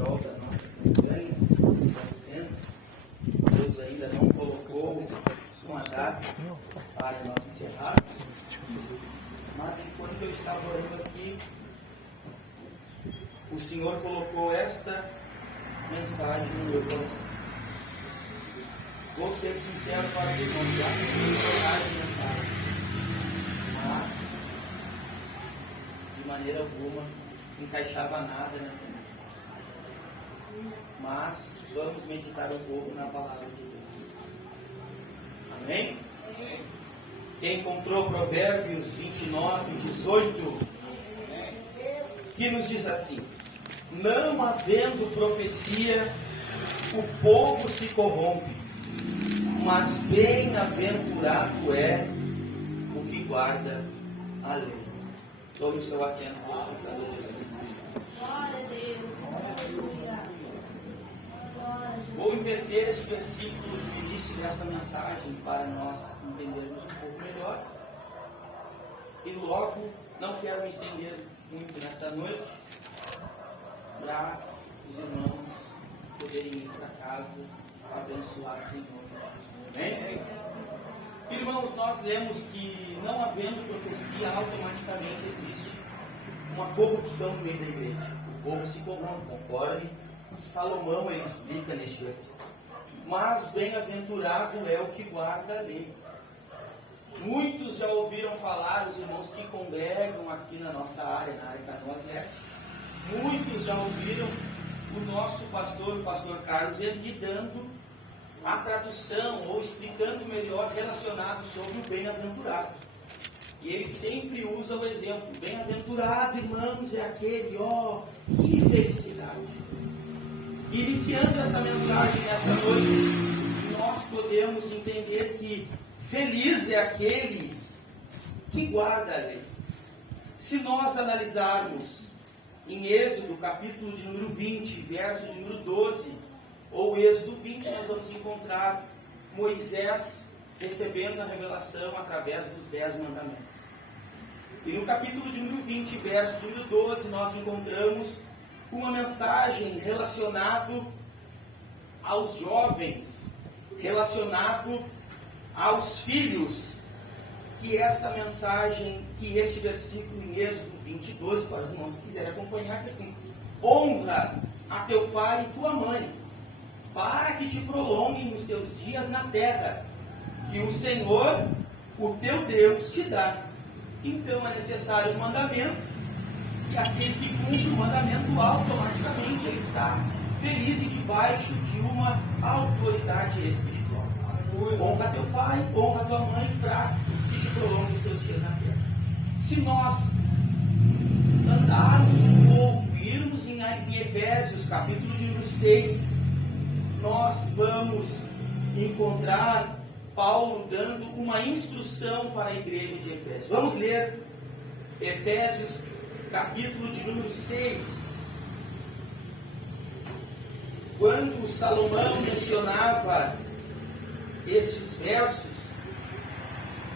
prol da nossa campanha, Deus ainda não colocou uma data para nós encerrarmos, mas enquanto eu estava orando aqui, o Senhor colocou esta mensagem no meu coração. Vou ser sincero para os irmãos, já que mensagem, mas de maneira alguma encaixava nada na minha. Mas vamos meditar um pouco na palavra de Deus. Amém? Quem encontrou Provérbios 29, 18, que nos diz assim: não havendo profecia, o povo se corrompe, mas bem-aventurado é o que guarda a lei. Tome o seu assento, glorificando Jesus. Glória a Deus. Aleluia. Vou inverter esse versículo no início desta mensagem para nós entendermos um pouco melhor. E logo, não quero me estender muito nesta noite, para os irmãos poderem ir para casa abençoados em nome de Deus. Amém? Irmãos, nós lemos que não havendo profecia, automaticamente existe uma corrupção no meio da igreja. O povo se corrompe, conforme Salomão ele explica neste versículo. Mas bem-aventurado é o que guarda a lei. Muitos já ouviram falar, os irmãos que congregam aqui na nossa área, na área Canoas Leste, muitos já ouviram o nosso pastor, o pastor Carlos, ele dando a tradução ou explicando melhor relacionado sobre o bem-aventurado. E ele sempre usa o exemplo: bem-aventurado, irmãos, é aquele, que felicidade. Iniciando esta mensagem nesta noite, nós podemos entender que feliz é aquele que guarda a lei. Se nós analisarmos em Êxodo, capítulo de número 20, verso de número 12, ou Êxodo 20, nós vamos encontrar Moisés recebendo a revelação através dos 10 mandamentos. E no capítulo de número 20, verso de número 12, nós encontramos uma mensagem relacionada aos jovens, relacionado aos filhos, que essa mensagem, que este versículo em Êxodo 20, 12, para os irmãos que quiserem acompanhar, diz assim: honra a teu pai e tua mãe, para que te prolonguem os teus dias na terra, que o Senhor, o teu Deus, te dá. Então é necessário um mandamento, e aquele que cumpre o mandamento, automaticamente ele está feliz e debaixo de uma autoridade espiritual. Honra teu pai, honra tua mãe, para que te prolongue os teus dias na terra. Se nós andarmos um pouco, irmos em Efésios, capítulo de número 6, nós vamos encontrar Paulo dando uma instrução para a igreja de Efésios. Vamos ler Efésios, capítulo de número 6. Quando Salomão mencionava estes versos,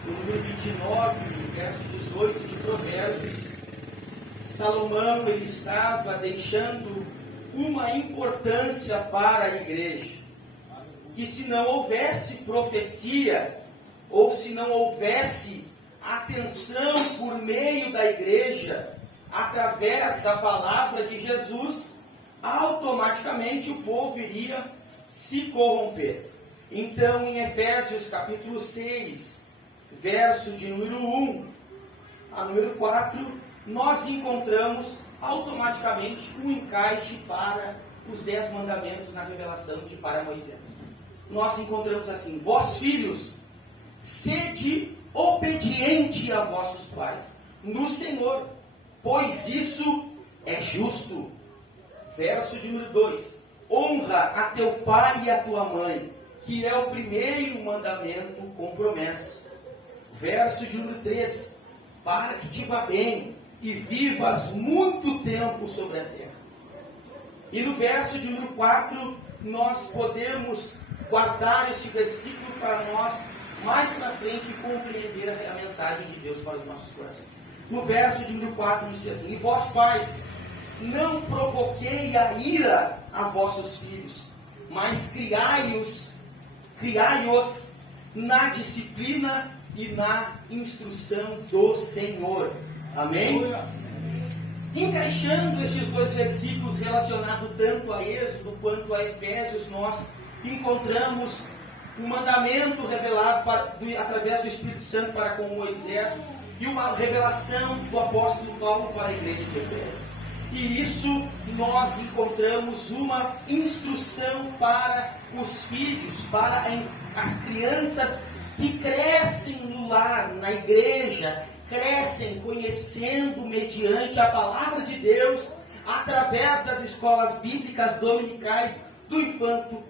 no número 29, verso 18 de Provérbios, Salomão ele estava deixando uma importância para a igreja, que se não houvesse profecia, ou se não houvesse atenção por meio da igreja, através da palavra de Jesus, automaticamente o povo iria se corromper. Então, em Efésios capítulo 6, verso de número 1 a número 4, nós encontramos automaticamente um encaixe para os 10 mandamentos na revelação para Moisés. Nós encontramos assim: vós filhos, sede obediente a vossos pais no Senhor, pois isso é justo. Verso de número 2: honra a teu pai e a tua mãe, que é o primeiro mandamento com promessa. Verso de número 3: para que te vá bem e vivas muito tempo sobre a terra. E no verso de número 4, nós podemos guardar este versículo para nós, mais para frente, compreender a mensagem de Deus para os nossos corações. No verso de número 4 nos diz assim: e vós pais, não provoquei a ira a vossos filhos, mas criai-os na disciplina e na instrução do Senhor. Amém? Encaixando esses dois versículos relacionados tanto a Êxodo quanto a Efésios, nós encontramos um mandamento revelado através do Espírito Santo para com Moisés e uma revelação do apóstolo Paulo para a igreja de Efésios. E isso nós encontramos uma instrução para os filhos, para as crianças que crescem no lar, na igreja, crescem conhecendo mediante a palavra de Deus, através das escolas bíblicas dominicais do infanto,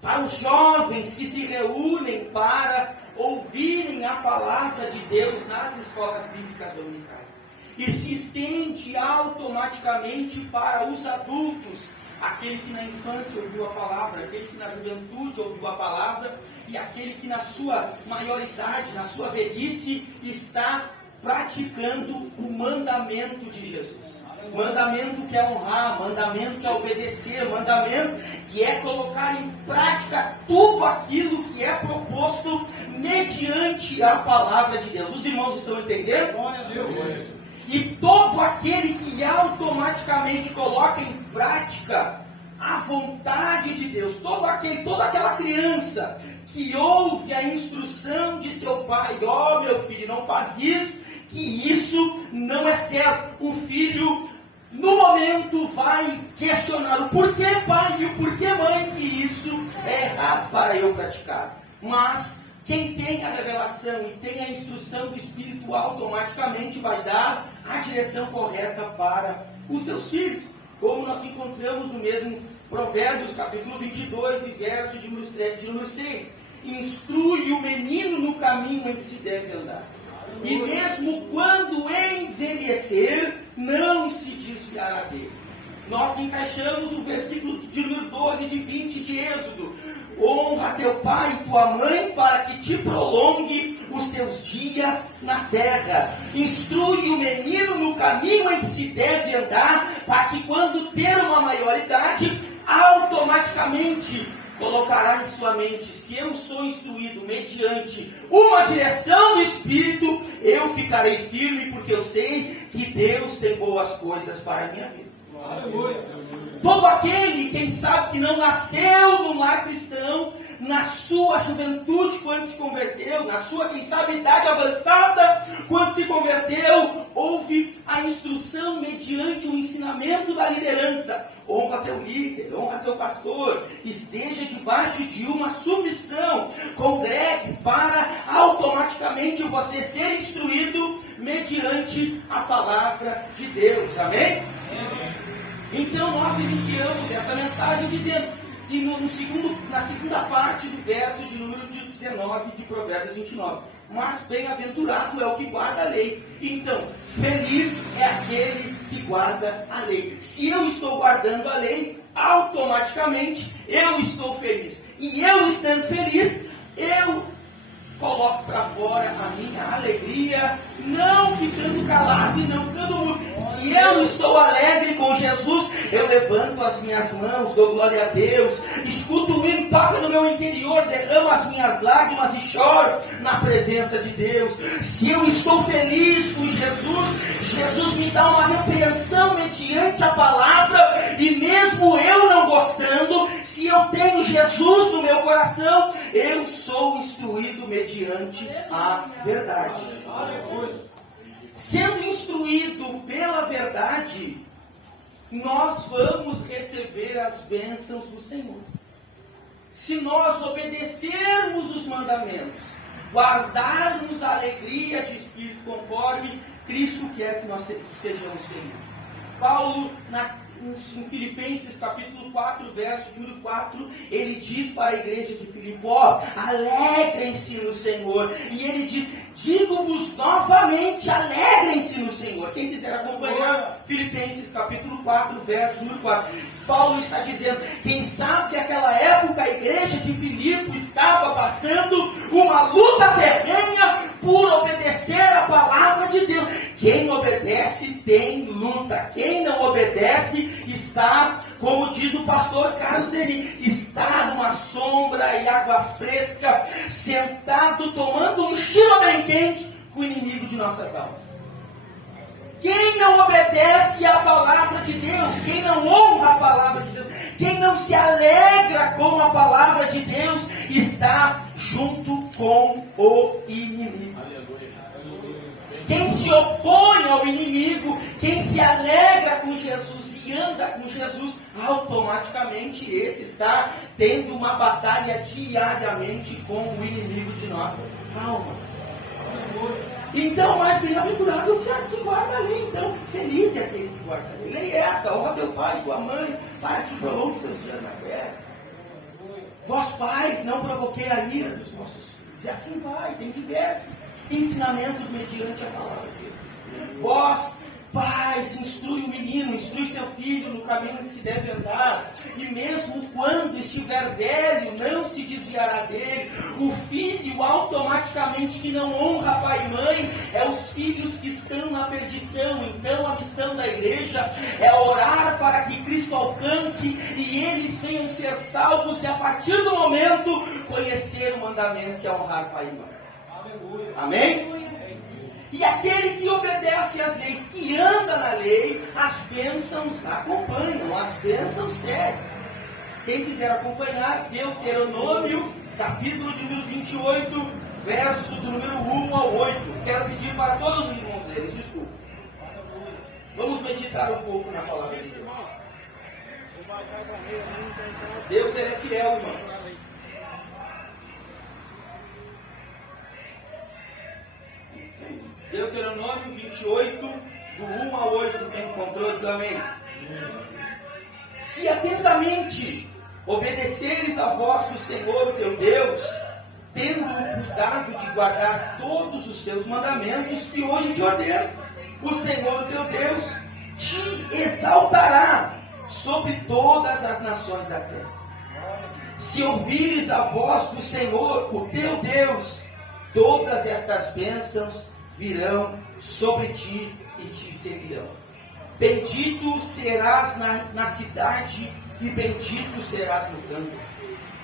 para os jovens que se reúnem para ouvirem a palavra de Deus nas escolas bíblicas dominicais. E se estende automaticamente para os adultos, aquele que na infância ouviu a palavra, aquele que na juventude ouviu a palavra, e aquele que na sua maioridade, na sua velhice, está praticando o mandamento de Jesus. Mandamento que é honrar, mandamento que é obedecer, mandamento que é colocar em prática tudo aquilo que é proposto mediante a palavra de Deus. Os irmãos estão entendendo? Glória a Deus. E todo aquele que automaticamente coloca em prática a vontade de Deus, toda aquela criança que ouve a instrução de seu pai, ó meu filho, não faz isso, que isso não é certo. O filho, no momento, vai questionar o porquê pai e o porquê mãe que isso é errado para eu praticar. Mas quem tem a revelação e tem a instrução do Espírito automaticamente vai dar a direção correta para os seus filhos. Como nós encontramos no mesmo Provérbios, capítulo 22, e verso de número 6. Instrui o menino no caminho em que se deve andar. E mesmo quando envelhecer, não se desviará dele. Nós encaixamos o versículo de número 12 e de 20 de Êxodo. Honra teu pai e tua mãe para que te prolongue os teus dias na terra. Instrui o menino no caminho em que se deve andar, para que quando ter uma maioridade, automaticamente colocará em sua mente: se eu sou instruído mediante uma direção do Espírito, eu ficarei firme, porque eu sei que Deus tem boas coisas para a minha vida. Aleluia. Todo aquele, quem sabe, que não nasceu num lar cristão, na sua juventude, quando se converteu, na sua, quem sabe, idade avançada, quando se converteu, houve a instrução mediante o ensinamento da liderança. Honra teu líder, honra teu pastor, esteja debaixo de uma submissão, congregue para automaticamente você ser instruído mediante a palavra de Deus. Amém? Então nós iniciamos essa mensagem dizendo, e na segunda parte do verso de número 19 de Provérbios 29, mas bem-aventurado é o que guarda a lei. Então, feliz é aquele que guarda a lei. Se eu estou guardando a lei, automaticamente eu estou feliz. E eu estando feliz, eu coloco para fora a minha alegria, não ficando calado e não ficando mudo. Se eu estou alegre com Jesus, eu levanto as minhas mãos, dou glória a Deus, escuto o hino, toca no meu interior, derramo as minhas lágrimas e choro na presença de Deus. Se eu estou feliz com Jesus, Jesus me dá uma repreensão mediante a palavra, e mesmo eu não gostando, se eu tenho Jesus no meu coração, eu sou instruído mediante a verdade. Sendo instruído pela verdade, nós vamos receber as bênçãos do Senhor. Se nós obedecermos os mandamentos, guardarmos a alegria de espírito conforme Cristo quer que nós sejamos felizes. Paulo, em Filipenses capítulo 4, verso número 4, ele diz para a igreja de Filipó: alegrem-se no Senhor. E ele diz: digo-vos novamente, alegrem-se no Senhor. Quem quiser acompanhar Filipenses capítulo 4, verso número 4, Paulo está dizendo: quem sabe que naquela época a igreja de Filipe estava passando uma luta ferrenha por obedecer a palavra de Deus. Quem obedece tem luta. Quem não obedece está, como diz o pastor Carlos Eni, está numa sombra e água fresca, sentado tomando um chiro bem quente com o inimigo de nossas almas. Quem não obedece à palavra de Deus, quem não honra a palavra de Deus, quem não se alegra com a palavra de Deus, está junto com o inimigo. Quem se opõe ao inimigo, quem se alegra com Jesus e anda com Jesus, automaticamente esse está tendo uma batalha diariamente com o inimigo de nossas almas. Então, mais bem-aventurado é quem guarda a lei. Então, feliz é aquele que guarda a lei. Lei é essa: honra teu pai e tua mãe, para que prolongue os teus dias na terra. Vós, pais, não provoquei a ira dos vossos filhos. E assim vai, tem diversos ensinamentos mediante a palavra de Deus. Vós, pais, instrui o menino, instrui seu filho no caminho que se deve andar, e mesmo quando estiver velho, não se desviará dele. O filho, automaticamente, que não honra pai e mãe, é os filhos que estão na perdição. Então, a missão da igreja é orar para que Cristo alcance e eles venham ser salvos, e a partir do momento, conhecer o mandamento que é honrar pai e mãe. Aleluia. Amém? E aquele que obedece às leis, que anda na lei, as bênçãos acompanham, as bênçãos seguem. Quem quiser acompanhar, Deuteronômio, capítulo de número 28, verso do número 1 ao 8. Quero pedir para todos os irmãos deles, desculpa. Vamos meditar um pouco na palavra de Deus. Deus, Ele é fiel, irmãos. Deuteronômio 28, do 1 ao 8, quem encontrou, diga amém. Se atentamente obedeceres a voz do Senhor teu Deus, tendo o cuidado de guardar todos os seus mandamentos que hoje te ordeno, o Senhor teu Deus te exaltará sobre todas as nações da terra. Se ouvires a voz do Senhor, o teu Deus, todas estas bênçãos virão sobre ti e te seguirão. Bendito serás na cidade e bendito serás no campo.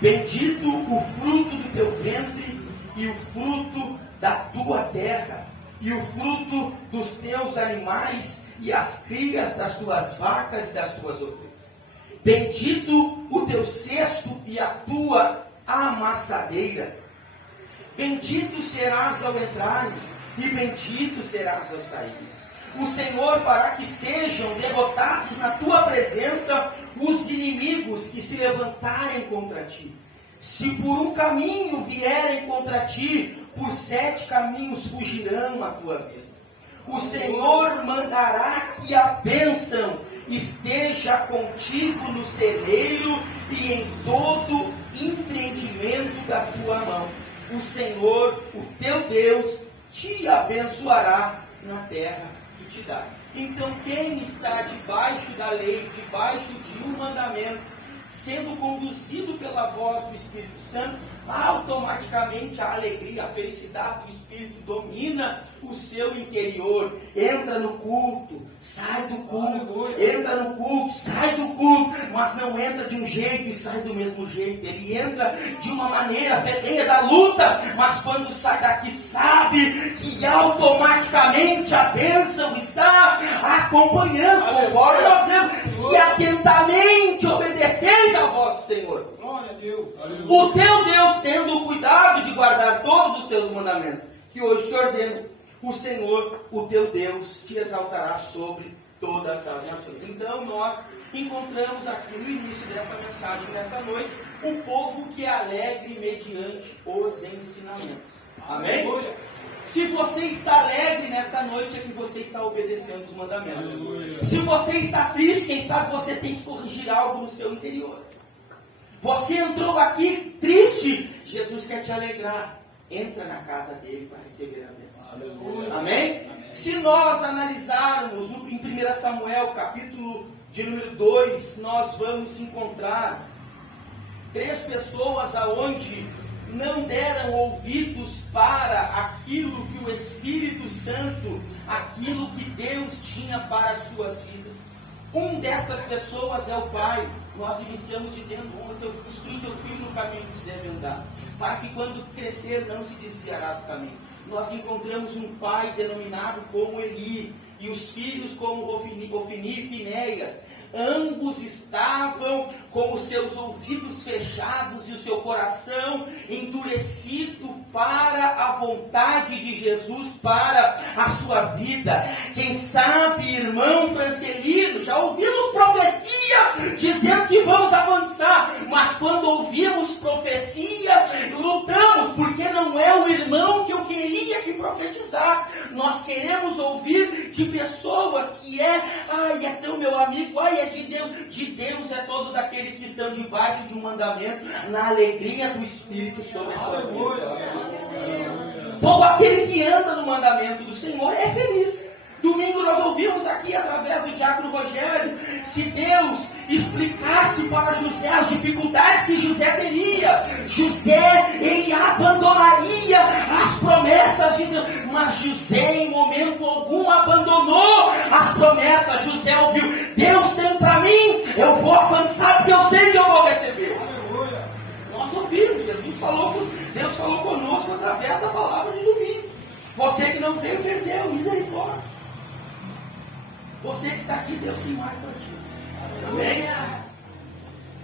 Bendito o fruto do teu ventre e o fruto da tua terra e o fruto dos teus animais e as crias das tuas vacas e das tuas ovelhas. Bendito o teu cesto e a tua amassadeira. Bendito serás ao entrares e bendito serás ao saíres. O Senhor fará que sejam derrotados na tua presença os inimigos que se levantarem contra ti. Se por um caminho vierem contra ti, por 7 caminhos fugirão à tua vista. O Senhor mandará que a bênção esteja contigo no celeiro e em todo empreendimento da tua mão. O Senhor, o teu Deus, te abençoará na terra que te dá. Então, quem está debaixo da lei, debaixo de um mandamento, sendo conduzido pela voz do Espírito Santo, automaticamente a alegria, a felicidade do Espírito domina o seu interior. Entra no culto, sai do culto, entra no culto, sai do culto, mas não entra de um jeito e sai do mesmo jeito. Ele entra de uma maneira ferrenha da luta, mas quando sai daqui sabe que automaticamente a bênção está acompanhando, conforme nós lemos. Se atentamente obedeceis a voz do Senhor, o teu Deus, tendo o cuidado de guardar todos os teus mandamentos, que hoje te ordeno, o Senhor, o teu Deus, te exaltará sobre todas as nações. Então, nós encontramos aqui no início desta mensagem, nesta noite, um povo que é alegre mediante os ensinamentos. Amém? Se você está alegre nesta noite, é que você está obedecendo os mandamentos. Se você está triste, quem sabe você tem que corrigir algo no seu interior. Você entrou aqui triste, Jesus quer te alegrar. Entra na casa dele para receber a bênção. Amém? Se nós analisarmos em 1 Samuel, capítulo de número 2, nós vamos encontrar 3 pessoas aonde não deram ouvidos para aquilo que o Espírito Santo, aquilo que Deus tinha para as suas vidas. Um dessas pessoas é o pai. Nós iniciamos dizendo: instrui teu filho no caminho que se deve andar, para que quando crescer não se desviará do caminho. Nós encontramos um pai denominado como Eli, e os filhos como Ofni e Finéias. Ambos estavam com os seus ouvidos fechados e o seu coração endurecido para a vontade de Jesus, para a sua vida. Quem sabe, irmão Francelino, já ouvimos profecia dizendo que vamos avançar, mas quando ouvimos profecia, lutamos, porque não é o irmão que eu queria que profetizasse. Nós queremos ouvir de pessoas que é teu meu amigo, é de Deus. De Deus é todos aqueles que estão debaixo de um mandamento, na alegria do Espírito sobre as suas vidas. Todo aquele que anda no mandamento do Senhor é feliz. Domingo nós ouvimos aqui através do diácono Rogério, se Deus explicasse para José as dificuldades que José teria, José, ele abandonaria as promessas de Deus, mas José em momento algum abandonou as promessas. José ouviu: Deus tem para mim, eu vou avançar porque eu sei que eu vou receber. Nós ouvimos, Deus falou conosco através da palavra de domingo. Você que não veio, perdeu, misericórdia. Você que está aqui, Deus tem mais para ti. Amém?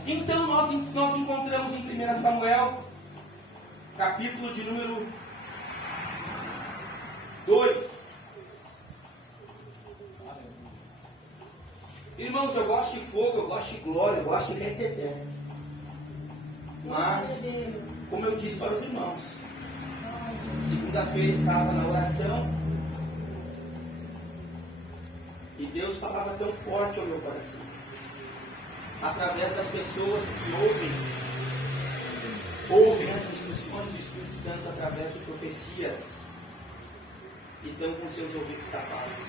Então nós encontramos em 1 Samuel, capítulo de número 2. Irmãos, eu gosto de fogo, eu gosto de glória, eu gosto de reteté. Mas, como eu disse para os irmãos, segunda-feira estava na oração e Deus falava tão forte ao meu coração, através das pessoas que ouvem as instruções do Espírito Santo através de profecias e estão com seus ouvidos tapados.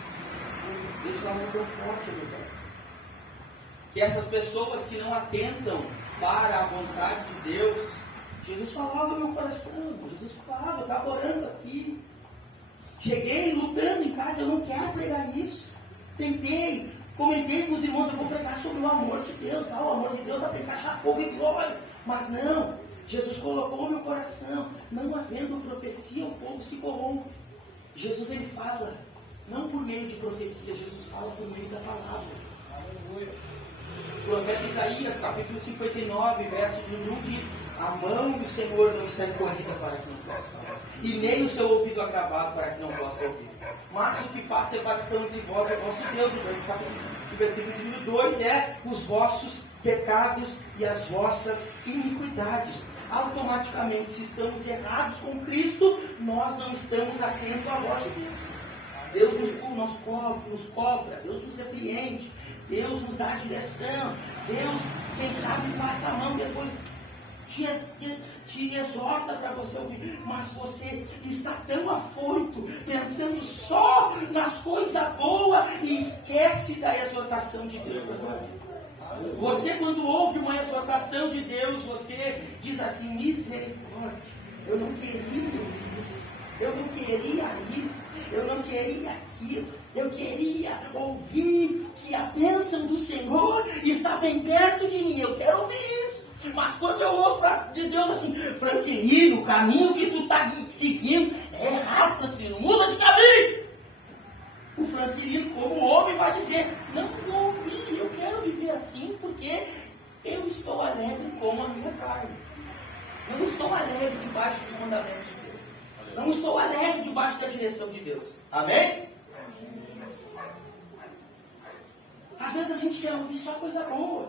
Deus falava tão forte ao meu coração, que essas pessoas que não atentam para a vontade de Deus, Jesus falava no meu coração, Jesus falava, eu estava orando aqui, cheguei lutando em casa, eu não quero pregar isso, tentei, comentei com os irmãos, eu vou pregar sobre o amor de Deus, o amor de Deus dá para encaixar fogo e glória, mas não, Jesus colocou no meu coração, não havendo profecia, o povo se corrompe. Jesus, ele fala, não por meio de profecia, Jesus fala por meio da palavra. Aleluia. O profeta Isaías, capítulo 59, verso de 1, diz: a mão do Senhor não está encolhida para que não possa, e nem o seu ouvido agravado para que não possa ouvir. Mas o que faz separação entre vós é o vosso Deus. O versículo de número 2 é: os vossos pecados e as vossas iniquidades. Automaticamente, se estamos errados com Cristo, nós não estamos atentos à voz de Deus. Deus nos cobra, Deus nos repreende, Deus nos dá a direção, Deus, quem sabe, passa a mão depois, te exorta para você ouvir, mas você está tão afoito, pensando só nas coisas boas e esquece da exortação de Deus para a tua vida. Você, quando ouve uma exortação de Deus, você diz assim: misericórdia, eu não queria isso, eu não queria isso, eu não queria aquilo, eu queria ouvir que a bênção do Senhor está bem perto de mim, eu quero ouvir isso. Mas quando eu ouço de Deus assim: Francelino, o caminho que tu está seguindo é errado, Francelino, muda de caminho. O Francelino, como homem, vai dizer: não vou ouvir, eu quero viver assim porque eu estou alegre com a minha carne. Eu não estou alegre debaixo dos mandamentos de Deus. Não estou alegre debaixo da direção de Deus. Amém? Às vezes a gente quer ouvir só coisa boa.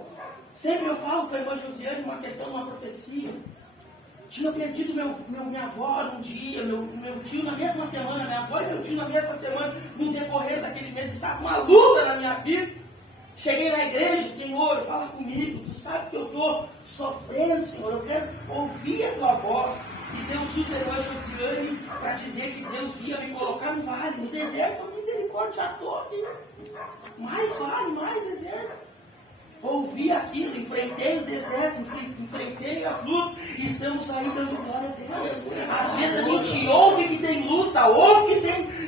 Sempre eu falo para a irmã Josiane uma questão, uma profecia. Tinha perdido minha avó um dia, meu tio na mesma semana, minha avó e meu tio na mesma semana, no decorrer daquele mês, estava uma luta na minha vida. Cheguei na igreja: Senhor, fala comigo, tu sabe que eu estou sofrendo, Senhor, eu quero ouvir a tua voz. E Deus usa a irmã Josiane para dizer que Deus ia me colocar no vale, no deserto. Misericórdia, já estou aqui. Mais vale, mais deserto. ouvi aquilo, enfrentei os desertos, enfrentei as lutas, estamos aí dando glória a Deus. Às vezes a gente ouve que tem luta, ouve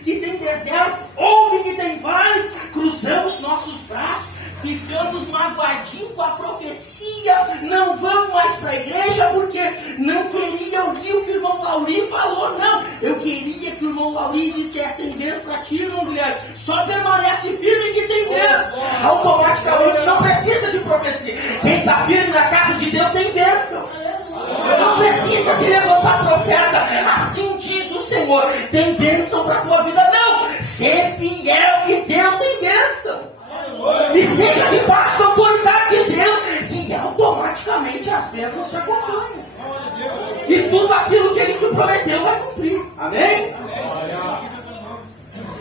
que tem deserto, ouve que tem vale, cruzamos nossos braços, ficamos magoadinhos com a profecia, não vamos mais para a igreja porque não queria ouvir o que o irmão Lauri falou, não. Eu queria que o irmão Lauri dissesse: tem Deus para ti, irmão Guilherme, só permanece firme que tem Deus. Automaticamente não precisa de profecia. Quem está firme na casa de Deus tem bênção. Não precisa se levantar profeta. Assim diz o Senhor: tem bênção para a tua vida. Não, ser fiel que Deus tem bênção. E seja debaixo da autoridade de Deus, que automaticamente as bênçãos te acompanham. E tudo aquilo que Ele te prometeu vai cumprir. Amém?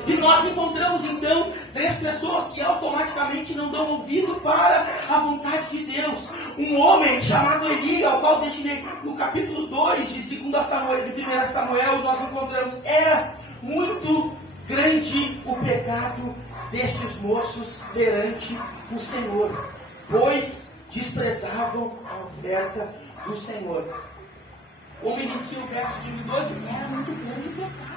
E nós encontramos então 3 pessoas que automaticamente não dão ouvido para a vontade de Deus. Um homem chamado Eli, ao qual destinei no capítulo 2 de 2 Samuel, de 1 Samuel, nós encontramos: era muito grande o pecado destes moços perante o Senhor, pois desprezavam a oferta do Senhor. Como inicia o verso de 12, era muito grande o pecado.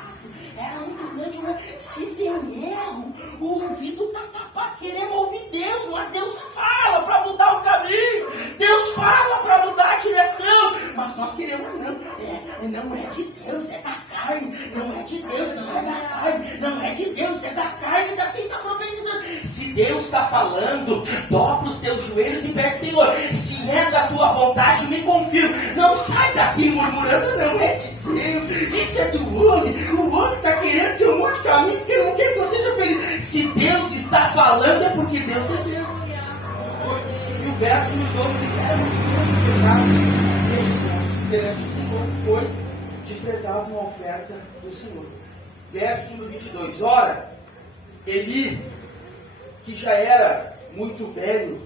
Era muito grande, mas se tem erro, o ouvido está tapado. Queremos ouvir Deus, mas Deus fala para mudar o caminho. Deus fala para mudar a direção. Mas nós queremos, não é de Deus, é da carne. Não é de Deus, não é da carne. Não é de Deus, é da carne, da quem está profetizando. Se Deus está falando, dobra os teus joelhos e pede: Senhor, se é da tua vontade, me confirma. Não sai daqui murmurando: não é de Deus, isso é do homem. O homem está querendo ter um monte de caminho porque não quer que você seja feliz. Se Deus está falando, é porque Deus é Deus. E o verso me diz: era muito grande perante o Senhor, pois desprezavam a oferta do Senhor. Verso número 22. Ora, Eli, que já era muito velho,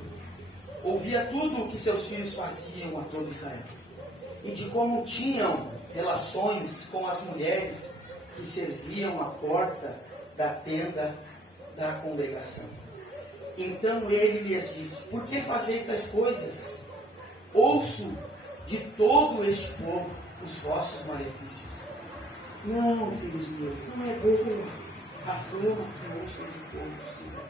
ouvia tudo o que seus filhos faziam a todo Israel, e de como tinham relações com as mulheres que serviam à porta da tenda da congregação. Então ele lhes disse: por que fazeis tais coisas? Ouço de todo este povo os vossos malefícios. Não, filhos meus, não é bom a fama que ouçam do povo do Senhor.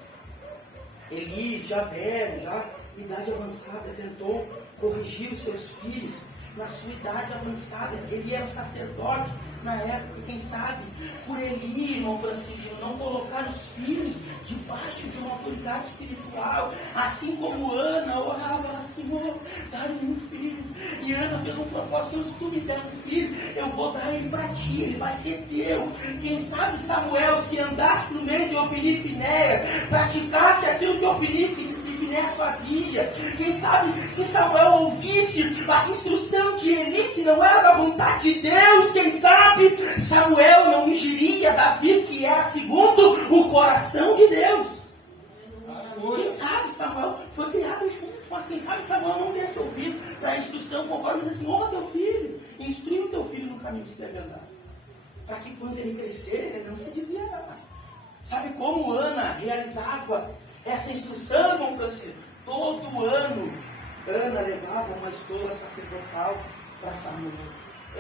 Eli, já velho, já idade avançada, tentou corrigir os seus filhos na sua idade avançada. Ele era um sacerdote na época, quem sabe, por Eli, irmão Francisco, não colocar os filhos debaixo de uma autoridade espiritual, assim como Ana orava assim: Senhor, dá-me um filho. E Ana fez um propósito: se tu me der um filho, eu vou dar ele para ti, ele vai ser teu. Quem sabe Samuel, se andasse no meio de Ofni e Finéia, praticasse aquilo que Ofni e Finéia fazia. Quem sabe se Samuel ouvisse a instrução de Eli, que não era da vontade de Deus, quem sabe Samuel não ungiria Davi, que era segundo o coração de Deus. Quem sabe Samuel foi criado junto, mas quem sabe Samuel não desse ouvido para a instrução, conforme diz assim: honra teu filho, instrui o teu filho no caminho que se deve andar, para que quando ele crescer, ele não se desviará. Sabe como Ana realizava essa instrução, irmão Francisco? Todo ano, Ana levava uma estola sacerdotal para Samuel.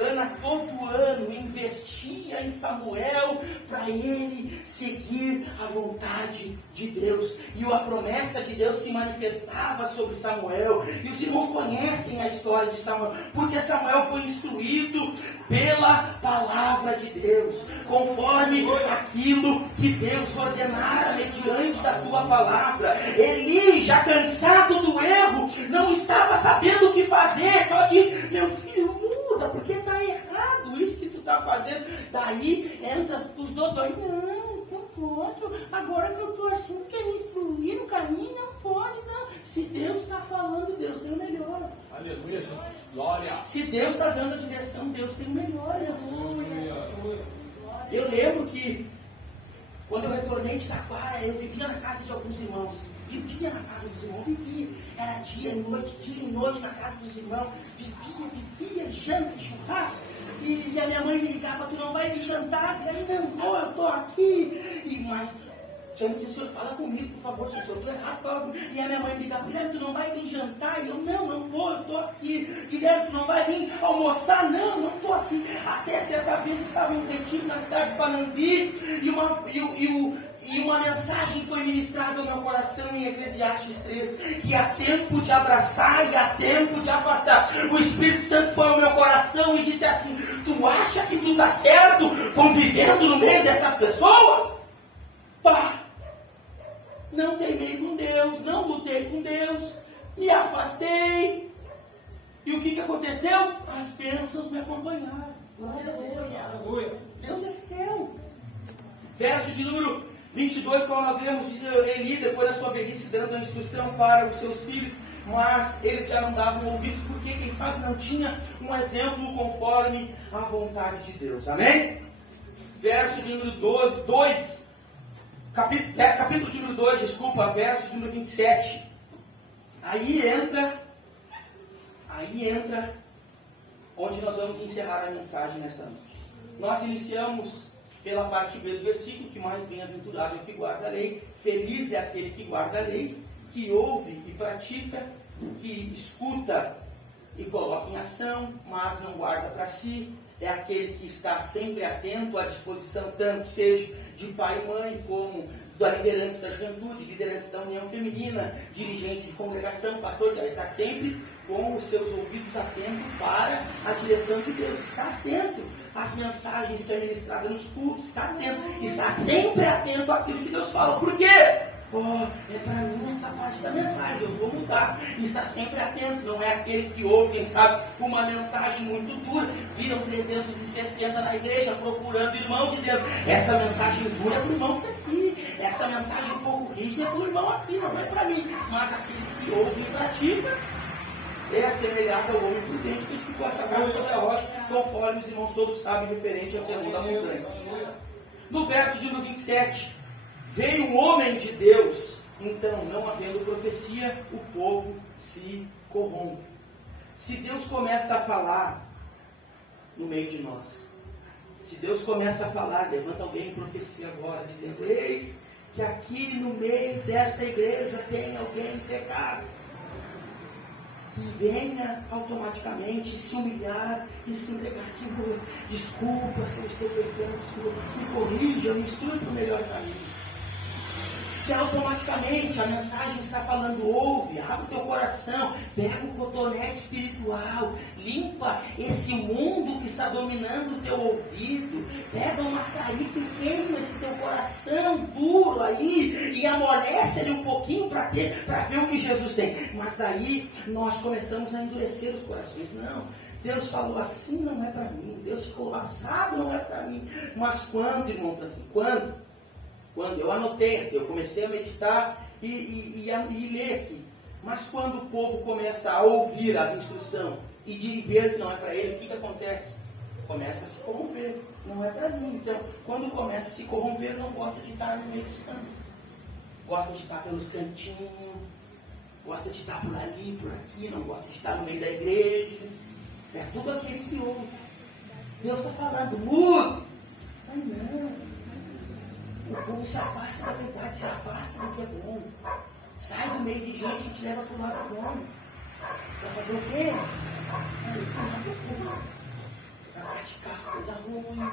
Ana todo ano investia em Samuel para ele seguir a vontade de Deus. E a promessa de Deus se manifestava sobre Samuel. E os irmãos conhecem a história de Samuel, porque Samuel foi instruído pela palavra de Deus, conforme aquilo que Deus ordenara mediante da tua palavra. Eli, já cansado do erro, não estava sabendo o que fazer, só diz: meu filho, muda, porque está errado isso que tu está fazendo. Daí entra os doutores: não pode, agora que eu estou assim, quer me instruir no caminho, não pode, não. Se Deus está falando, Deus tem o melhor. Aleluia, Jesus, glória. Se Deus está dando a direção, Deus tem o melhor. Eu lembro que quando eu retornei de Taquara, eu vivia na casa de alguns irmãos. Vivia na casa dos irmãos, vivia. Era dia e noite na casa dos irmãos. Vivia, janta, churrasco. E a minha mãe me ligava: tu não vai me jantar? Eu falei: não vou, eu estou aqui. Mas O senhor me disse, senhor, fala comigo, por favor, se eu estou errado, fala comigo. E a minha mãe me ligava, Guilherme, tu não vai vir jantar? E eu, não vou, eu estou aqui. Guilherme, tu não vai vir almoçar? Não estou aqui. Até certa vez estava em um retiro na cidade de Panambi, e uma mensagem foi ministrada ao meu coração em Eclesiastes 3, que há tempo de abraçar e há tempo de afastar. O Espírito Santo foi ao meu coração e disse assim, tu acha que tu está certo convivendo no meio dessas pessoas? Pá! Não teimei com Deus, não lutei com Deus, me afastei. E o que aconteceu? As bênçãos me acompanharam. Glória a Deus. Deus é fiel. Verso de número 22, quando nós lemos Eli, depois da sua velhice, dando a instrução para os seus filhos, mas eles já não davam ouvidos, porque quem sabe não tinha um exemplo conforme a vontade de Deus. Amém? Verso de número 2. Capítulo de número 2, verso de número 27. Aí entra onde nós vamos encerrar a mensagem nesta noite. Nós iniciamos pela parte B do versículo, que mais bem-aventurado é o que guarda a lei, feliz é aquele que guarda a lei, que ouve e pratica, que escuta e coloca em ação, mas não guarda para si, é aquele que está sempre atento à disposição, tanto seja de pai e mãe, como da liderança da juventude, liderança da união feminina, dirigente de congregação, pastor, já está sempre com os seus ouvidos atentos para a direção de Deus, está atento às mensagens que é ministrada nos cultos, está sempre atento àquilo que Deus fala. Por quê? É para mim essa parte da mensagem, eu vou mudar. E está sempre atento, não é aquele que ouve, quem sabe, uma mensagem muito dura. Viram 360 na igreja procurando irmão, dizendo, essa mensagem dura é para o irmão que está aqui, essa mensagem um pouco rígida é para o irmão aqui, não é para mim. Mas aquele que ouve e pratica é assemelhado ao homem prudente que ficou essa casa sobre a rocha, conforme os irmãos todos sabem, referente ao sermão da montanha. No verso de número 27, veio um homem de Deus, então, não havendo profecia, o povo se corrompe. Se Deus começa a falar no meio de nós, se Deus começa a falar, levanta alguém em profecia agora, dizendo, eis que aqui no meio desta igreja tem alguém pecado, que venha automaticamente se humilhar e se entregar, Senhor, desculpa se eu estou pecando, Senhor, me corrija, me instrui para o melhor caminho. Se automaticamente a mensagem está falando, ouve, abre o teu coração, pega o cotonete espiritual, limpa esse mundo que está dominando o teu ouvido, pega uma saída e queima esse teu coração duro aí, e amolece ele um pouquinho para ver o que Jesus tem. Mas daí nós começamos a endurecer os corações. Não, Deus falou assim, não é para mim. Deus falou assado, não é para mim. Mas quando, irmão Francisco, quando eu anotei aqui, eu comecei a meditar e ler aqui. Mas quando o povo começa a ouvir as instruções e de ver que não é para ele, o que acontece? Começa a se corromper. Não é para mim. Então, quando começa a se corromper, não gosta de estar no meio dos cantos. Gosta de estar pelos cantinhos, gosta de estar por ali, por aqui, não gosta de estar no meio da igreja. É tudo aquele que ouve. Deus está falando, muda. Ai não. O povo se afasta da verdade, se afasta do que é bom. Sai do meio de gente e te leva para o lado bom. Para fazer o quê? Para praticar as coisas ruins,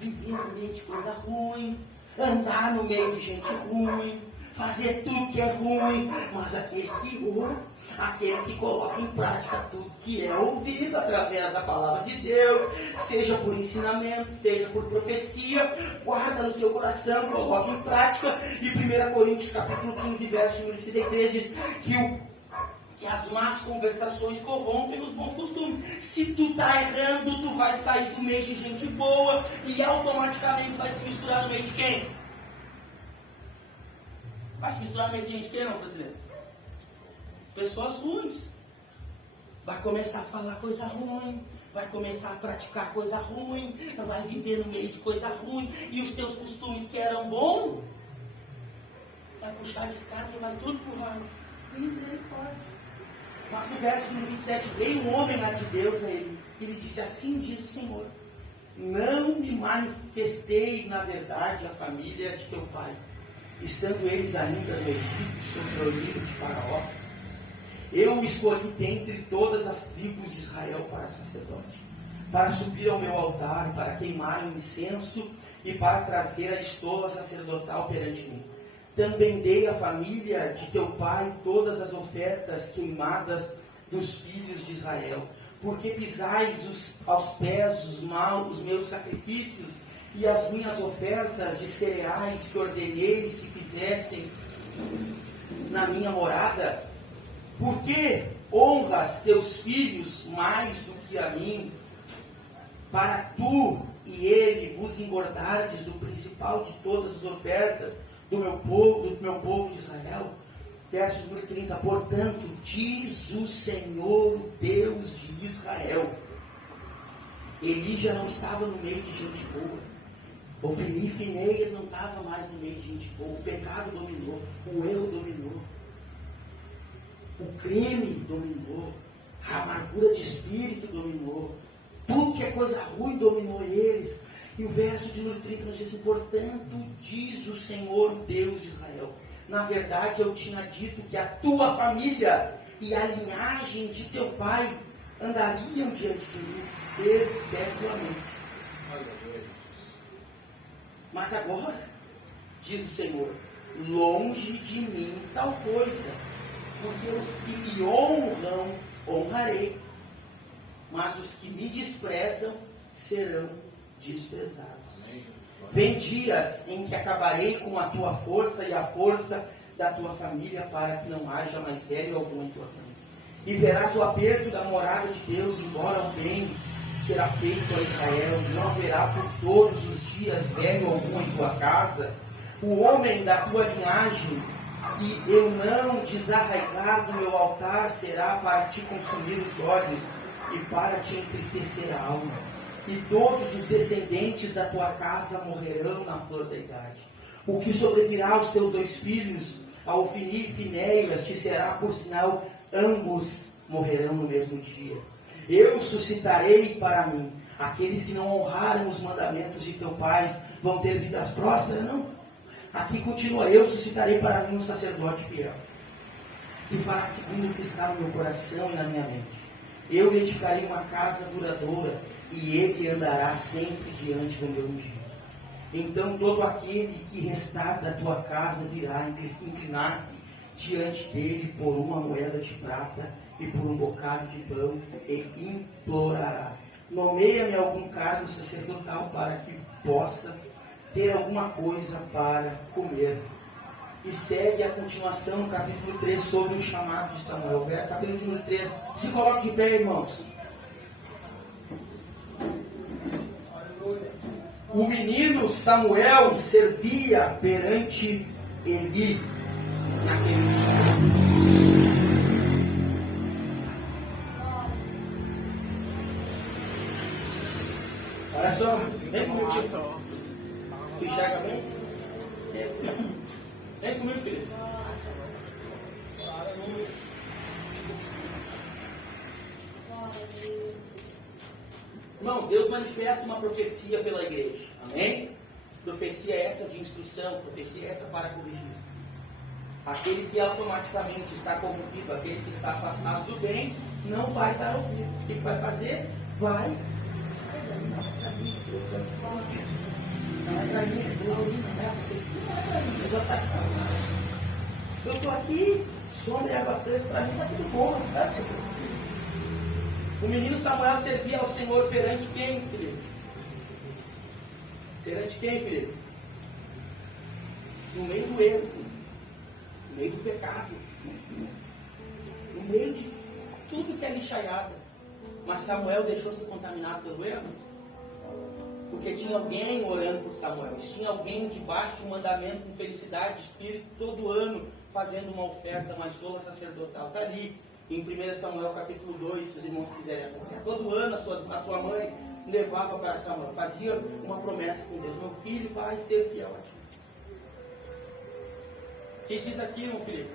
viver no meio de coisa ruim, andar no meio de gente ruim, fazer tudo que é ruim. Mas aquele que ouve, aquele que coloca em prática tudo que é ouvido através da palavra de Deus, seja por ensinamento, seja por profecia, guarda no seu coração, coloca em prática. E 1 Coríntios capítulo 15, verso número 33 diz que as más conversações corrompem os bons costumes. Se tu está errando, tu vai sair do meio de gente boa e automaticamente vai se misturar no meio de quem? Vai se misturar no meio de gente que não, brasileiro? Pessoas ruins. Vai começar a falar coisa ruim, vai começar a praticar coisa ruim, vai viver no meio de coisa ruim, e os teus costumes que eram bons, vai puxar a descarga e vai tudo pro lado. Misericórdia. Mas no verso 27, veio um homem lá de Deus a ele, e ele disse, assim diz o Senhor, não me manifestei na verdade a família de teu pai. estando eles ainda no Egito, sob o olho de Faraó, eu o escolhi dentre todas as tribos de Israel para sacerdote, para subir ao meu altar, para queimar o incenso e para trazer a estola sacerdotal perante mim. Também dei à família de teu pai todas as ofertas queimadas dos filhos de Israel, porque pisais aos pés os meus sacrifícios e as minhas ofertas de cereais que ordenei se fizessem na minha morada. Por que honras teus filhos mais do que a mim, para tu e ele vos engordardes do principal de todas as ofertas do meu povo de Israel? Verso número 30. Portanto, diz o Senhor, o Deus de Israel. Eli já não estava no meio de gente boa. Ofni e Finéias não estava mais no meio de gente boa. O pecado dominou, o erro dominou, o crime dominou, a amargura de espírito dominou, tudo que é coisa ruim dominou eles. E o verso de número 30 nos diz assim: portanto, diz o Senhor, o Deus de Israel, na verdade eu tinha dito que a tua família e a linhagem de teu pai andariam diante de mim perpetuamente. Mas agora, diz o Senhor, longe de mim tal coisa, porque os que me honram, honrarei, mas os que me desprezam serão desprezados. Vem dias em que acabarei com a tua força e a força da tua família, para que não haja mais velho algum em tua família. E verás o aperto da morada de Deus, embora o bem será feito a Israel, não haverá por todos os dias velho algum em tua casa. O homem da tua linhagem que eu não desarraigar do meu altar será para te consumir os olhos e para te entristecer a alma. E todos os descendentes da tua casa morrerão na flor da idade. O que sobrevirá aos teus dois filhos, a Ofni e Finéias, te será por sinal, ambos morrerão no mesmo dia. Eu suscitarei para mim aqueles que não honraram os mandamentos de teu pai, vão ter vidas prósperas? Não. Aqui continua: eu suscitarei para mim um sacerdote fiel, que fará segundo o que está no meu coração e na minha mente. Eu lhe edificarei uma casa duradoura, e ele andará sempre diante do meu ungido. Então todo aquele que restar da tua casa virá inclinar-se diante dele por uma moeda de prata e por um bocado de pão, e implorará: nomeia-me algum cargo sacerdotal para que possa ter alguma coisa para comer. E segue a continuação no capítulo 3 sobre o chamado de Samuel. Capítulo número 3. Se coloque de pé, irmãos. O menino Samuel servia perante Eli naquele dia. Olha só, vem comigo, filho. Tu enxerga bem? Vem comigo, filho. Irmãos, Deus manifesta uma profecia pela igreja. Amém? Profecia essa de instrução, profecia essa para corrigir. Aquele que automaticamente está corrompido, aquele que está afastado do bem, não vai dar ouvido. O que vai fazer? Vai. Eu estou aqui, sombra e água fresca, para mim está tudo bom. Tá? O menino Samuel servia ao Senhor perante quem, filho? Perante quem, filho? No meio do erro, no meio do pecado, no meio de tudo que é lixaiada. Mas Samuel deixou-se contaminado pelo erro? Porque tinha alguém orando por Samuel, tinha alguém debaixo de um mandamento com felicidade de espírito, todo ano fazendo uma oferta mais tola sacerdotal. Está ali em 1 Samuel capítulo 2, se os irmãos quiserem acompanhar. Todo ano a sua mãe levava para Samuel, fazia uma promessa com Deus: meu filho vai ser fiel a ti. O que diz aqui, meu filho?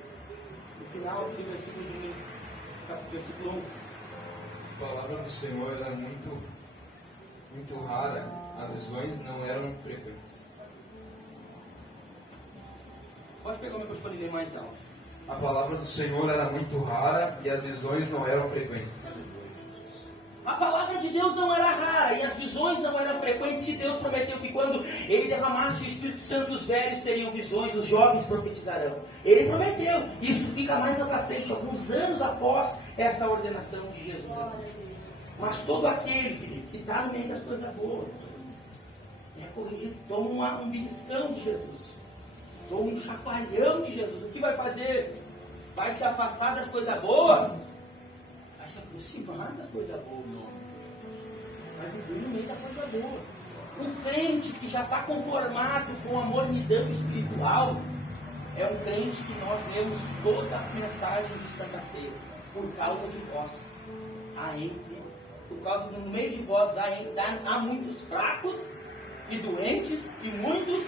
No final do versículo 1. A palavra do Senhor era muito rara, as visões não eram frequentes. Pode pegar o microfone bem mais alto. A palavra do Senhor era muito rara e as visões não eram frequentes. A palavra de Deus não era rara e as visões não eram frequentes. Se Deus prometeu que quando Ele derramasse o Espírito Santo, os velhos teriam visões, os jovens profetizarão. Ele prometeu. Isso fica mais lá para frente, alguns anos após essa ordenação de Jesus. Mas todo aquele, Felipe, que está no meio das coisas boas, é corrigido, toma um beliscão de Jesus, toma um chacoalhão de Jesus. O que vai fazer? Vai se afastar das coisas boas? Vai se aproximar das coisas boas. Vai viver no meio da coisa boa. Um crente que já está conformado com a mornidão espiritual é um crente que nós lemos toda a mensagem de Santa Ceia. Por causa de vós por causa do meio de vós há muitos fracos e doentes e muitos.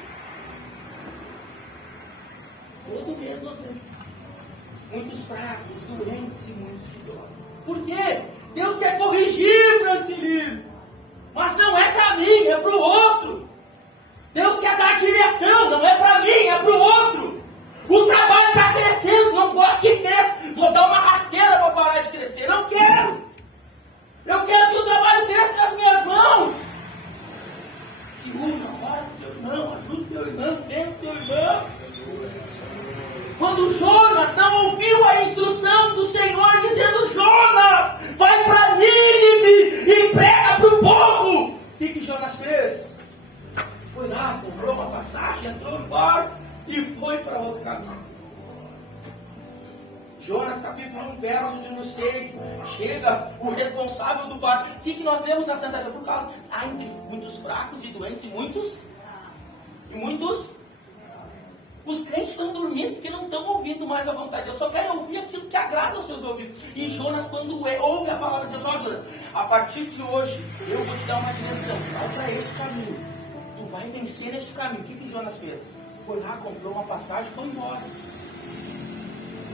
Todo mês nós lemos. Muitos fracos, doentes e muitos que dormem. Por quê? Deus quer corrigir, Francilino. Mas não é para mim, é para o outro. Deus quer dar direção, não é para mim, é para o outro. O trabalho está crescendo, não gosto que cresça. Vou dar uma rasteira para parar de crescer. Não quero. Eu quero que o trabalho cresça nas minhas mãos. Se una, ora pro teu irmão, ajuda o teu irmão, pensa o teu irmão. Quando Jonas não ouviu a instrução do Senhor dizendo: Jonas, vai para Nínive e prega para o povo. O que Jonas fez? Foi lá, comprou uma passagem, entrou no barco e foi para outro caminho. Jonas capítulo 1, verso de número 6. Chega o responsável do barco. O que nós lemos na Santa Ceia? Por causa, há entre muitos fracos e doentes e muitos. Os crentes estão dormindo porque não estão ouvindo mais a vontade de Deus. Só querem ouvir aquilo que agrada aos seus ouvidos. E Jonas, quando ouve a palavra de Deus: ó Jonas, a partir de hoje eu vou te dar uma direção. Vai para esse caminho. Tu vai vencer nesse caminho. O que Jonas fez? Foi lá, comprou uma passagem e foi embora.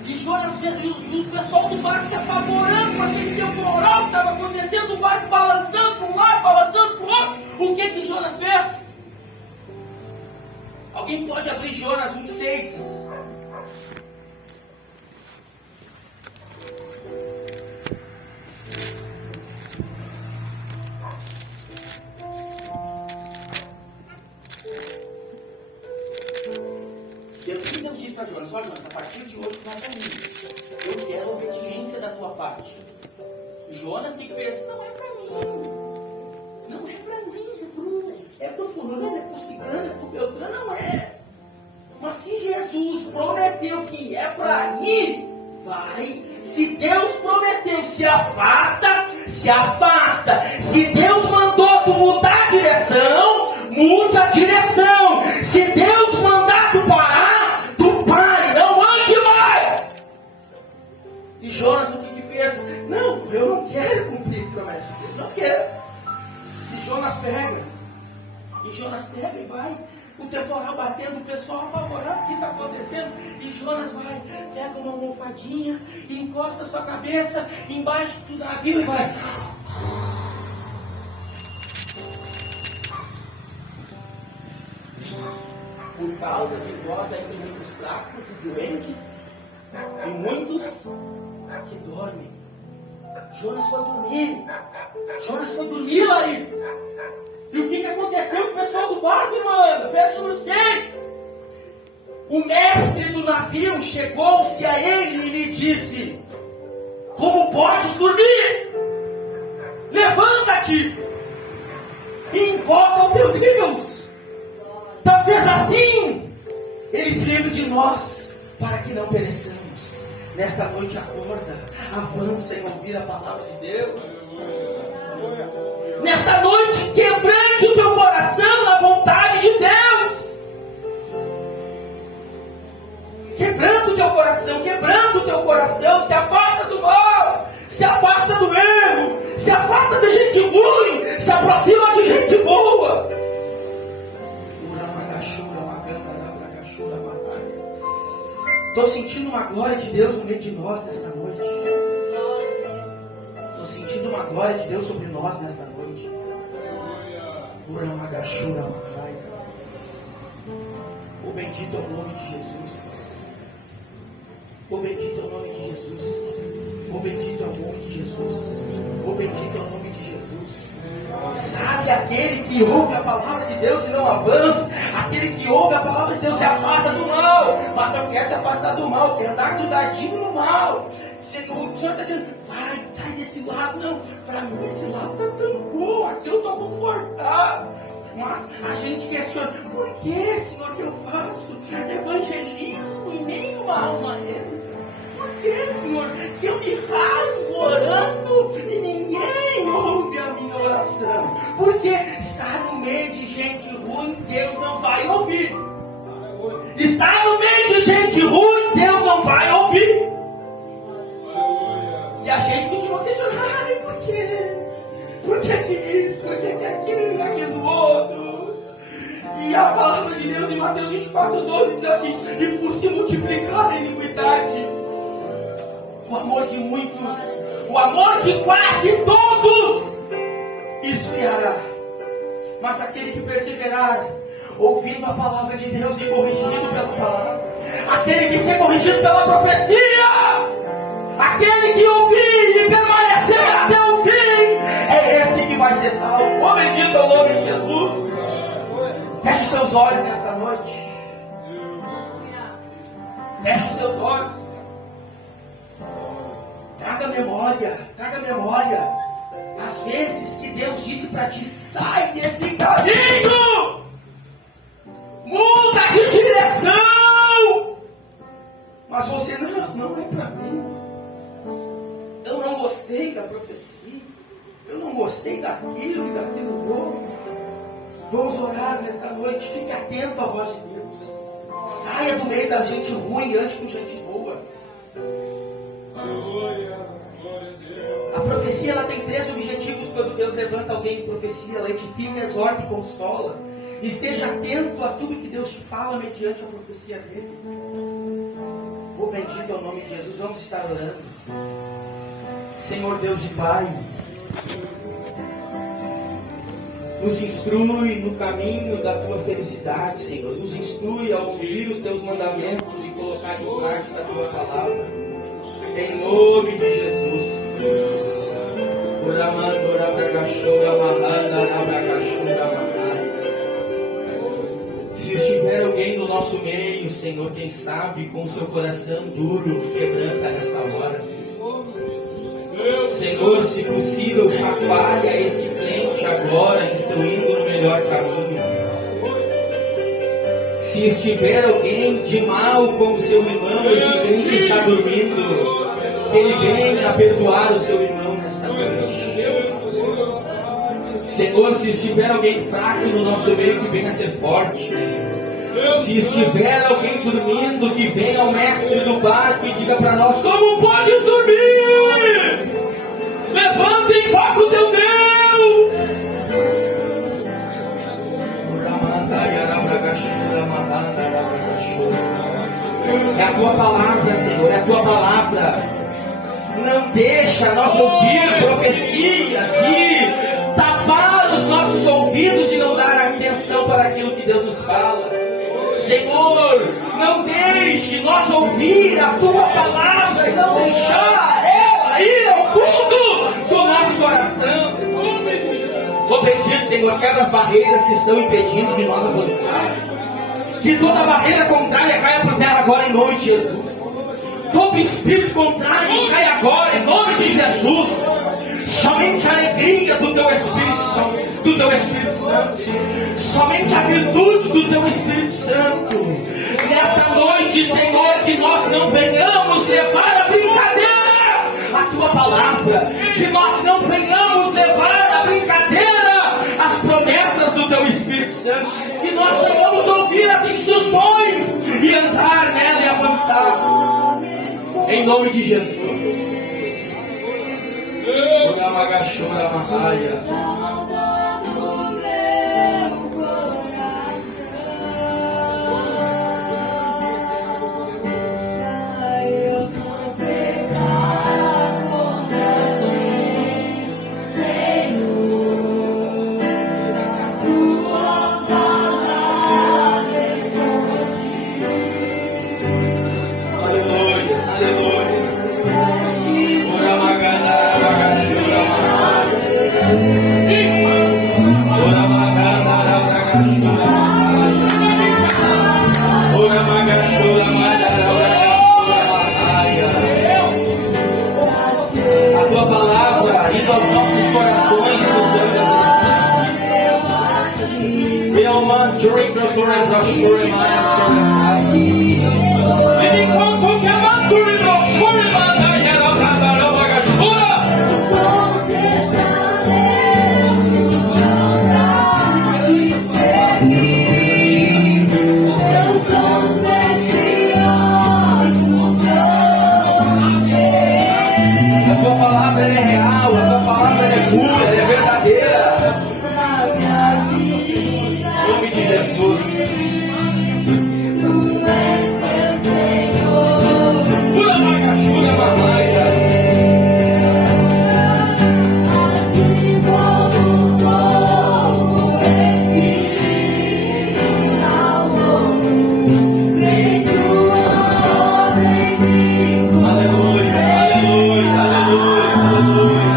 E Jonas fez, e o pessoal do barco se apavorando com aquele temporal que estava acontecendo, o barco balançando para um lado, balançando para o outro. O que Jonas fez? Alguém pode abrir Jonas 1,6? O que Deus diz para Jonas? Olha, Jonas, a partir de hoje nós vamos. Eu quero a obediência da tua parte. Jonas, o que fez? Não é para mim. Não é para mim, é para o fulano, é para o ciclano, é para o beltrano, não é. Mas se Jesus prometeu que é para ir, vai. Se Deus prometeu, se afasta, se afasta. Se Deus mandou tu mudar a direção, mude a direção. Se Deus mandar tu parar, tu pare, não ande mais. E Jonas o que fez? Não, eu não quero cumprir a promessa de Deus, não quero. E Jonas pega e vai. O temporal batendo, o pessoal apavorado, o que está acontecendo? E Jonas vai, pega uma almofadinha, encosta a sua cabeça embaixo do navio e vai. Por causa de vós ainda muitos fracos e doentes, e muitos que dormem. Jonas foi dormir, Larissa. E o que aconteceu com o pessoal do barco, mano? Verso número 6. O mestre do navio chegou-se a ele e lhe disse: como podes dormir? Levanta-te e invoca o teu Deus. Talvez assim ele se lembre de nós, para que não pereçamos. Nesta noite acorda, avança em ouvir a palavra de Deus. Nesta noite quebrante o teu coração na vontade de Deus. Quebrando o teu coração, se afasta do mal, se afasta do erro, se afasta de gente ruim, se aproxima de gente boa. Estou sentindo uma glória de Deus no meio de nós nesta noite. Estou sentindo uma glória de Deus sobre nós nesta noite. O bendito é o nome de Jesus. O bendito é o nome de Jesus. O bendito é o nome de Jesus. O bendito é o nome de Jesus. Sabe, aquele que ouve a palavra de Deus e não avança, aquele que ouve a palavra de Deus se afasta do mal, mas não quer se afastar do mal, quer andar grudadinho no mal. O Senhor está dizendo, vai, sai desse lado. Não, para mim esse lado está tão bom, aqui eu estou confortável. Mas a gente questiona, por que, Senhor, que eu faço evangelismo e nenhuma alma entra? Por que, Senhor, que eu me rasgo orando e ninguém ouve a minha oração? Porque estar no meio de gente ruim, Deus não vai ouvir. Estar no meio de gente ruim, Deus não vai ouvir. E a gente continua questionando, ai, por quê? Por que isso? Por que aquilo? Aquilo outro? E a palavra de Deus em Mateus 24:12 diz assim, e por se multiplicar a iniquidade, o amor de muitos, o amor de quase todos esfriará. Mas aquele que perseverar, ouvindo a palavra de Deus e corrigido pela palavra, aquele que ser corrigido pela profecia, aquele que ouvir e permanecer até o fim, é esse que vai ser salvo. Oh, bendito é o nome de Jesus. Feche seus olhos nesta noite. Feche os seus olhos. Traga memória. Às vezes que Deus disse para ti, sai desse caminho. Muda de direção. Mas você, não é para mim. Eu não gostei da profecia. Eu não gostei daquilo e daquilo outro. Vamos orar nesta noite. Fique atento à voz de Deus. Saia do meio da gente ruim e ande com gente boa. A profecia ela tem 3 objetivos quando Deus levanta alguém em profecia. Ela edifica, exorta e consola. Esteja atento a tudo que Deus te fala mediante a profecia dele. O bendito é o nome de Jesus. Vamos estar orando. Senhor Deus e Pai, nos instrui no caminho da Tua felicidade, Senhor. Nos instrui a ouvir os Teus mandamentos e colocar em prática a Tua palavra. Em nome de Jesus. Se estiver alguém no nosso meio, Senhor, quem sabe com o seu coração duro, quebranta nesta hora. Senhor, se possível, chacoalha esse crente agora, instruindo no melhor caminho. Se estiver alguém de mal com o seu irmão, esse crente está dormindo, que ele venha perdoar o seu irmão nesta noite. Senhor, se estiver alguém fraco no nosso meio, que venha ser forte. Se estiver alguém dormindo, que venha ao mestre do barco e diga para nós, como podes dormir? Levanta e invoca o teu Deus. É a tua palavra, Senhor, é a tua palavra. Não deixa nós ouvir profecias e tapar os nossos ouvidos e não dar atenção para aquilo que Deus nos fala. Senhor, não deixe nós ouvir a tua palavra e não deixar ela ir ao fundo do nosso coração. Vou pedir, Senhor, quebra as barreiras que estão impedindo de nós avançar. Que toda barreira contrária caia por terra agora em nome de Jesus. Todo espírito contrário caia agora em nome de Jesus. Somente a alegria do teu Espírito Santo, somente a virtude do teu Espírito Santo. Nesta noite, Senhor, que nós não venhamos levar a brincadeira a tua palavra, que nós não venhamos levar a brincadeira as promessas do teu Espírito Santo, que nós venhamos ouvir as instruções e andar nela e avançar. Em nome de Jesus. Magachora Mahaya. indo aos nossos corações, nos dando assim. Realman, Jericho, Torre, Brochore, Maia, enquanto que a Manture, Brochore, Maia, era a Bagachura. A tua palavra é real, a tua palavra é pura, ela é verdadeira. Em nome de Jesus. Pula, Bagachura, Maia. Aleluia, aleluia, aleluia,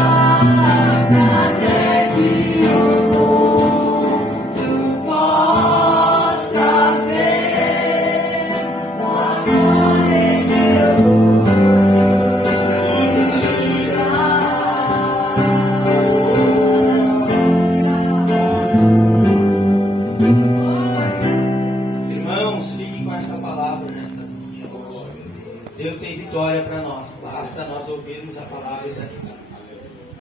irmãos, fiquem com essa palavra nesta noite. Deus tem vitória para nós, basta nós ouvirmos a palavra e praticarmos.